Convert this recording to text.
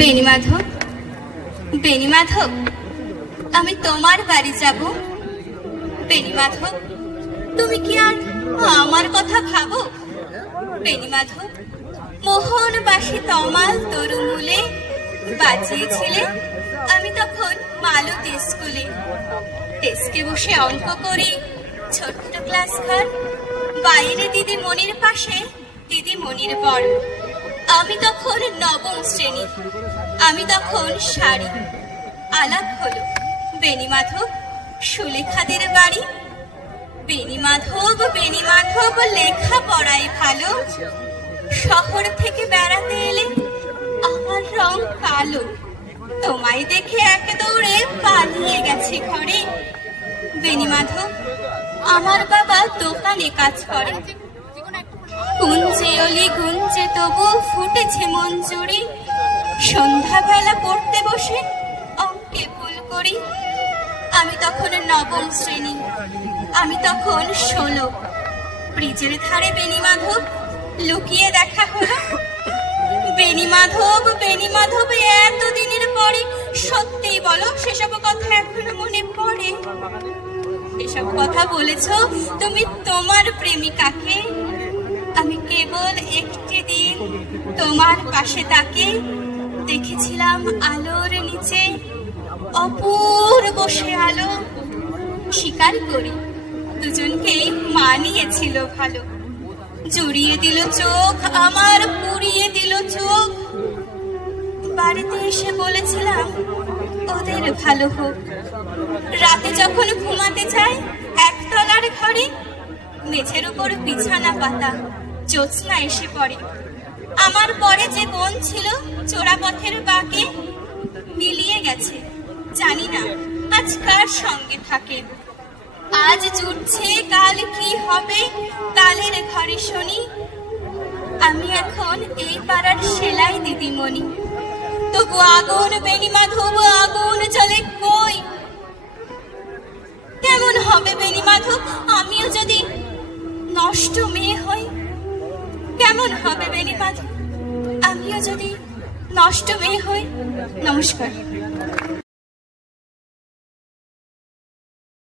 বেণীমাধব, বেণীমাধব, আমি তোমার বাড়ি যাব। বেণীমাধব, তুমি কি আর আমার কথা ভাবো? বেণীমাধব, মোহনবাসী তমাল তরুমূলে বাজিয়েছিলে আমি তখন মালতী স্কুলে। ডেস্কে বসে অঙ্ক করি, ছোট্ট ক্লাস ঘর, বাইরে দিদিমণির পাশে দিদিমণির বর। আমি তখন নবম শ্রেণী, আমি তখন শাড়ি। আলাপ হলো বেণীমাধব সুলেখাদের বাড়ি। বেণীমাধব, বেণীমাধব, লেখা পড়াই ভালো, শহর থেকে বেড়াতে এলে আমার রং কালো। তোমায় দেখে এক দৌড়ে পালিয়ে গেছে ঘরে। বেণীমাধব, আমার বাবা দোকানে কাজ করে। গুঞ্জে অলি গুঞ্জে তবু ফুটেছে মঞ্জুরি। সন্ধ্যাবেলা পড়তে বসে অঙ্কে ভুল করি। আমি তখন নবম শ্রেণী, আমি তখন 16। ব্রিজের ধারে বেণীমাধব লুকিয়ে দেখা হলো। বেণীমাধব, বেণীমাধব, এতদিনের পরে সত্যি বলো, সেসব কথা এখনো মনে পড়ে? এসব কথা বলেছ তুমি তোমার প্রেমিকাকে। আমি কেবল একটি দিন তোমার পাশে তাকে দেখেছিলাম আলোর নিচে, অপূর্ব সে আলো। স্বীকার করি দুজনকেই মানিয়েছিল ভালো। জুড়িয়ে দিল চোখ আমার, পুড়িয়ে দিল চোখ। বাড়িতে এসে বলেছিলাম ওদের ভালো হোক। রাতে যখন ঘুমাতে চাই একতলার ঘরে, মেঝের উপর বিছানা পাতা, জ্যোৎস্না এসে পড়ে। আমার পরে যে বোন ছিল চোরাপথের বাঁকে, মিলিয়ে গেছে জানি না আজ কার সঙ্গে থাকে। আজ জুটছে কাল কি হবে, কালের ঘরে শুনি। আমি এখন এই পাড়ার সেলাই দিদিমণি। তবু আগুন বেণীমাধব, আগুন জ্বলে কই। কেমন হবে বেণীমাধব আমিও যদি নষ্ট মেয়ে হই? কেমন হবে বেণীমাধব আমিও যদি নষ্ট মেয়ে হই? নমস্কার।